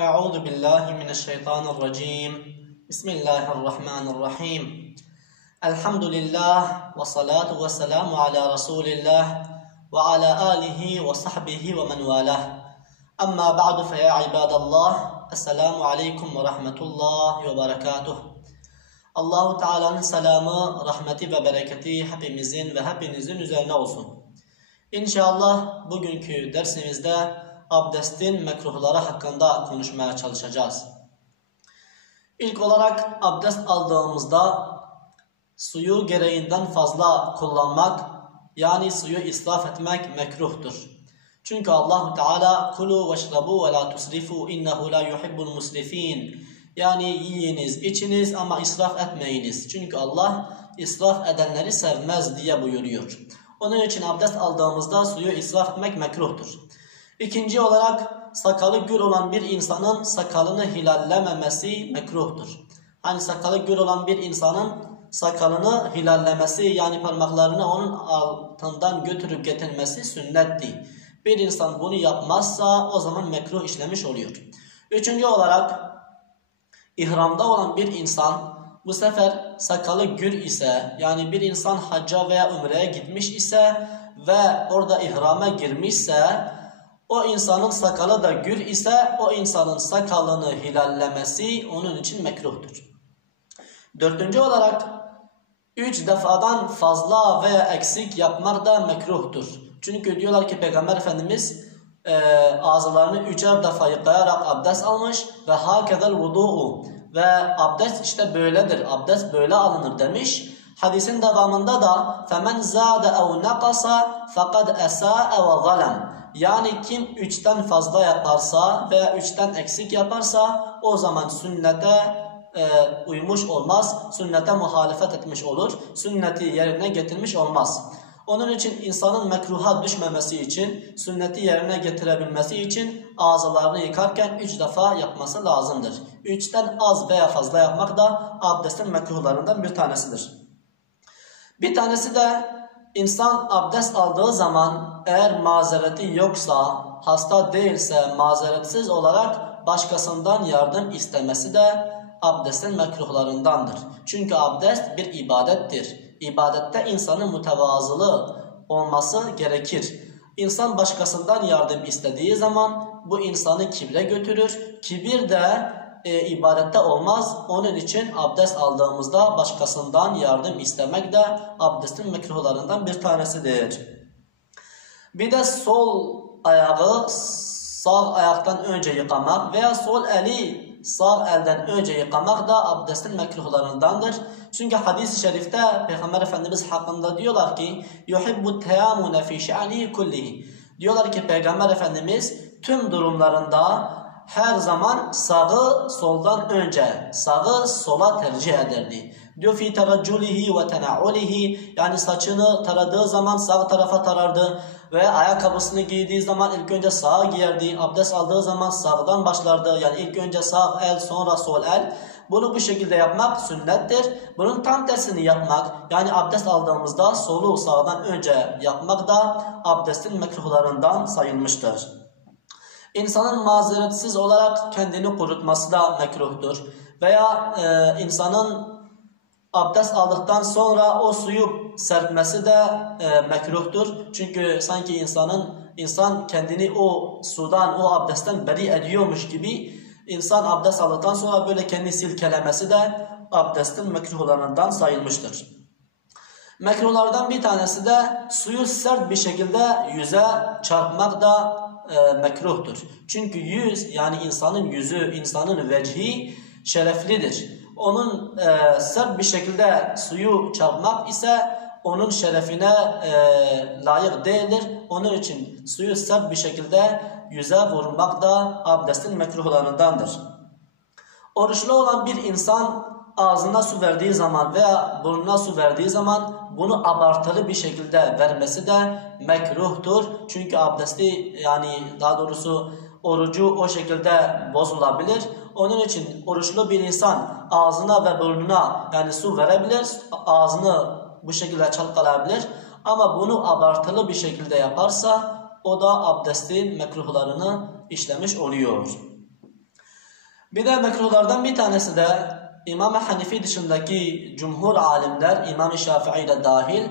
Euzu billahi mineşşeytanirracim. Bismillahirrahmanirrahim. Elhamdülillah ve salatu ve selamu ala Resulillah ve ala alihi ve sahbihi ve men valah. Amma ba'du fe ya ibadallah. Esselamu aleyküm ve rahmetullah ve berekatuh. Allahu Teala'nın selamı, rahmeti ve bereketi hepimizin ve hepinizin üzerine olsun. İnşallah bugünkü dersimizde abdestin mekruhları hakkında konuşmaya çalışacağız. İlk olarak abdest aldığımızda suyu gereğinden fazla kullanmak, yani suyu israf etmek mekruhtur. Çünkü Allah Teala kulu veşrabu ve la tusrifu innehu la yuhibbul musrifin. Yani yiyiniz, içiniz ama israf etmeyiniz. Çünkü Allah israf edenleri sevmez diye buyuruyor. Onun için abdest aldığımızda suyu israf etmek mekruhtur. İkinci olarak sakalı gür olan bir insanın sakalını hilallememesi mekruhtur. Hani sakalı gür olan bir insanın sakalını hilallemesi, yani parmaklarını onun altından götürüp getirmesi sünnettir. Bir insan bunu yapmazsa o zaman mekruh işlemiş oluyor. Üçüncü olarak ihramda olan bir insan bu sefer sakalı gür ise, yani bir insan hacca veya umreye gitmiş ise ve orada ihrama girmişse, o insanın sakalı da gür ise o insanın sakalını hilallemesi onun için mekruhtur. Dördüncü olarak 3 defadan fazla veya eksik yapmak da mekruhtur. Çünkü diyorlar ki Peygamber Efendimiz ağızlarını 3'er defa yıkayarak abdest almış ve hakedel vudu'u, ve abdest işte böyledir, abdest böyle alınır demiş. Hadisin devamında da فَمَنْ زَادَ اَوْ نَقَصَ فَقَدْ اَسَاءَ وَظَلَمْ. Yani kim 3'ten fazla yaparsa veya 3'ten eksik yaparsa o zaman sünnete uymuş olmaz, sünnete muhalefet etmiş olur, sünneti yerine getirmiş olmaz. Onun için insanın mekruha düşmemesi için, sünneti yerine getirebilmesi için ağızlarını yıkarken 3 defa yapması lazımdır. 3'ten az veya fazla yapmak da abdestin mekruhlarından bir tanesidir. Bir tanesi de insan abdest aldığı zaman eğer mazereti yoksa, hasta değilse mazeretsiz olarak başkasından yardım istemesi de abdestin mekruhlarındandır. Çünkü abdest bir ibadettir. İbadette insanın mütevazılığı olması gerekir. İnsan başkasından yardım istediği zaman bu insanı kibre götürür. Kibir de ibadette olmaz. Onun için abdest aldığımızda başkasından yardım istemek de abdestin mekruhlarından bir tanesidir. Bir de sol ayağı sağ ayaktan önce yıkamak veya sol eli sağ elden önce yıkamak da abdestin mekruhlarındandır. Çünkü hadis-i şerifte Peygamber Efendimiz hakkında diyorlar ki yuhibbu teyamune fi şa'nihi kullihi. Diyorlar ki Peygamber Efendimiz tüm durumlarında her zaman sağı soldan önce, sağı sola tercih ederdi. Diyor fi teracculihi ve tena'ulihi, yani saçını taradığı zaman sağ tarafa tarardı ve ayakkabısını giydiği zaman ilk önce sağa giyerdi. Abdest aldığı zaman sağdan başlardı. Yani ilk önce sağ el sonra sol el. Bunu bu şekilde yapmak sünnettir. Bunun tam tersini yapmak, yani abdest aldığımızda solu sağdan önce yapmak da abdestin mekruhlarından sayılmıştır. İnsanın mazeretsiz olarak kendini kurutması da mekruhtur. Veya insanın abdest aldıktan sonra o suyu serpmesi de mekruhtur. Çünkü sanki insan kendini o sudan, o abdestten beri ediyormuş gibi insan abdest aldıktan sonra böyle kendini silkelemesi de abdestin mekruhlarından sayılmıştır. Mekruhlardan bir tanesi de suyu sert bir şekilde yüze çarpmak da mekruhtur. Çünkü yüz, yani insanın yüzü, insanın vecihi şereflidir. Onun sert bir şekilde suyu çarpmak ise onun şerefine layık değildir. Onun için suyu sert bir şekilde yüze vurmak da abdestin mekruhlarındandır. Oruçlu olan bir insan ağzına su verdiği zaman veya burnuna su verdiği zaman bunu abartılı bir şekilde vermesi de mekruhtur. Çünkü abdesti, yani daha doğrusu orucu o şekilde bozulabilir. Onun için oruçlu bir insan ağzına ve burnuna yani su verebilir, ağzını bu şekilde çalkalayabilir. Ama bunu abartılı bir şekilde yaparsa o da abdestin mekruhlarını işlemiş oluyor. Bir de mekruhlardan bir tanesi de İmam-ı Hanifi dışındaki cumhur alimler, İmam-ı Şafii de dahil,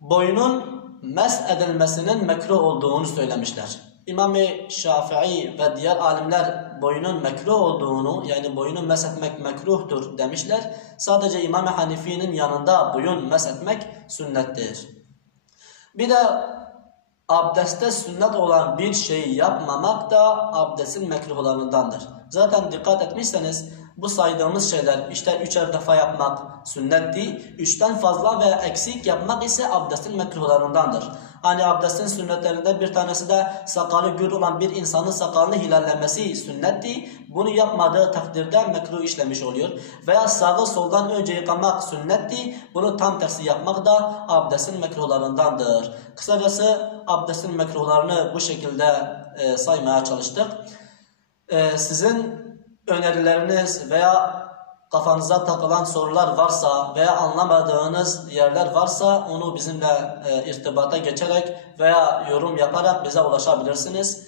boynun mesh edilmesinin mekruh olduğunu söylemişler. İmam-ı Şafii ve diğer alimler boynun mekruh olduğunu, yani boynu mesh etmek mekruhtur demişler. Sadece İmam-ı Hanifi'nin yanında boyun mesh etmek sünnettir. Bir de abdestte sünnet olan bir şeyi yapmamak da abdestin mekruhlarındandır. Zaten dikkat etmişseniz bu saydığımız şeyler, işte 3'er defa yapmak sünnet değil, 3'ten fazla ve eksik yapmak ise abdestin mekruhlarındandır. Hani abdestin sünnetlerinden bir tanesi de sakalı gür olan bir insanın sakalını hilallemesi sünnetti. Bunu yapmadığı takdirde mekruh işlemiş oluyor. Veya sağı soldan önce yıkamak sünnetti. Bunu tam tersi yapmak da abdestin mekruhlarındandır. Kısacası abdestin mekruhlarını bu şekilde saymaya çalıştık. Sizin önerileriniz veya kafanıza takılan sorular varsa veya anlamadığınız yerler varsa onu bizimle irtibata geçerek veya yorum yaparak bize ulaşabilirsiniz.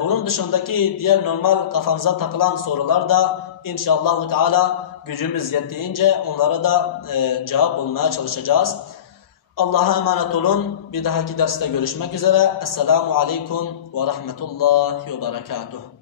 Bunun dışındaki diğer normal kafanıza takılan sorular da inşallah Teala gücümüz yettiğince onlara da cevap bulmaya çalışacağız. Allah'a emanet olun. Bir dahaki derste görüşmek üzere. Esselamu Aleyküm ve Rahmetullahi ve Berekatuhu.